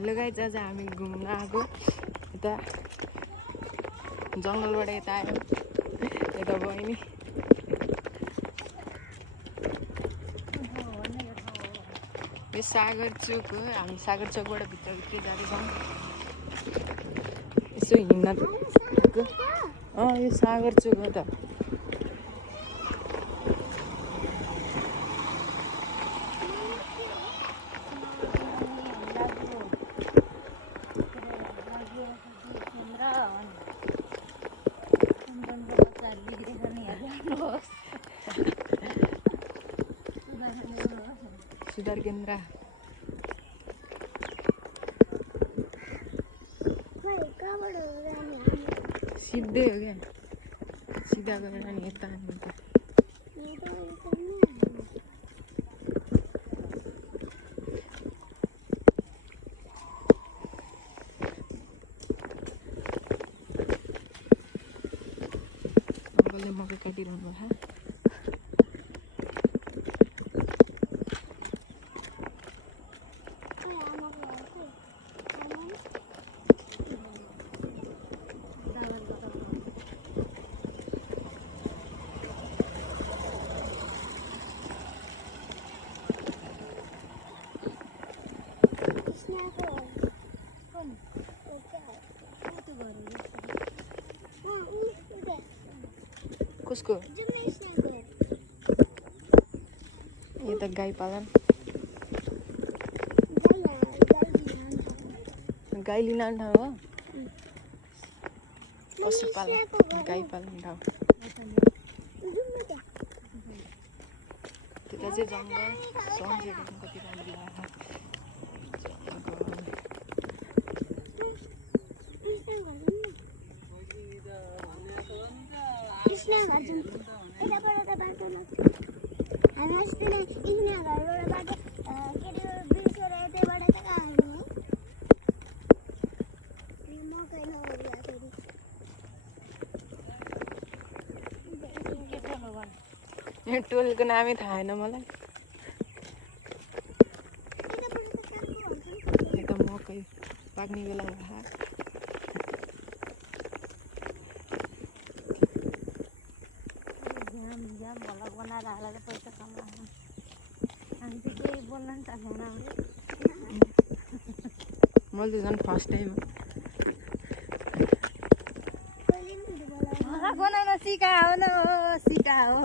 Hello guys, आज हामी घुम्न आएको यता जङ्गलबाट यता आयो। यता बहिनी यो सागर चोक हो। हामी सागर चोकबाट भित्र जाँदैछौँ। यसो हिँड्न यो सागर चोक हो त। सुधार केन्द्र सिधै हो क्या, सिधा गरेर नि यता अङ्कलले मकै काटिरहनु भएको छ। कसको यो त गाई पालन, गाई लिन आउने ठाउँ हो। पशुपालन गाई पालन ठाउँ। त्यता चाहिँ जङ्गल सनसेट कति राम्रो लाग्छ। यो टोलको नामै थाहा छैन मलाई। यता मकै पाक्ने बेला भयो। मैले त झन् फर्स्ट टाइम बनाउन सिकाऊ न, सिकाऊ।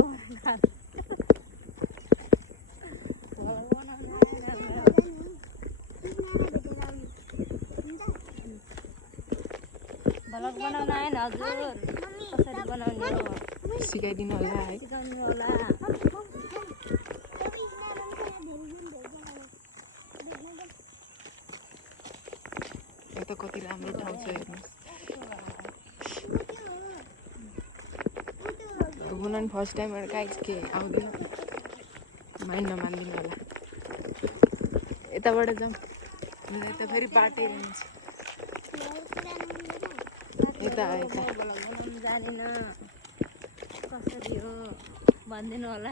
भलक बनाउन आएन हजुर, कसरी बनाउने हो सिकाइदिनु होला है। सिकाउनु होला। यता कति राम्रो ठाउँ छ हेर्नुहोस्। बनाउनु फर्स्ट टाइमबाट काहीँ के आउँदैन, माइन्ड नमान्दिनु होला। यताबाट जाऊँ, यता फेरि बाटै रहन्छ। यता यता बनाउनु जानेन, कसरी हो भनिदिनु होला।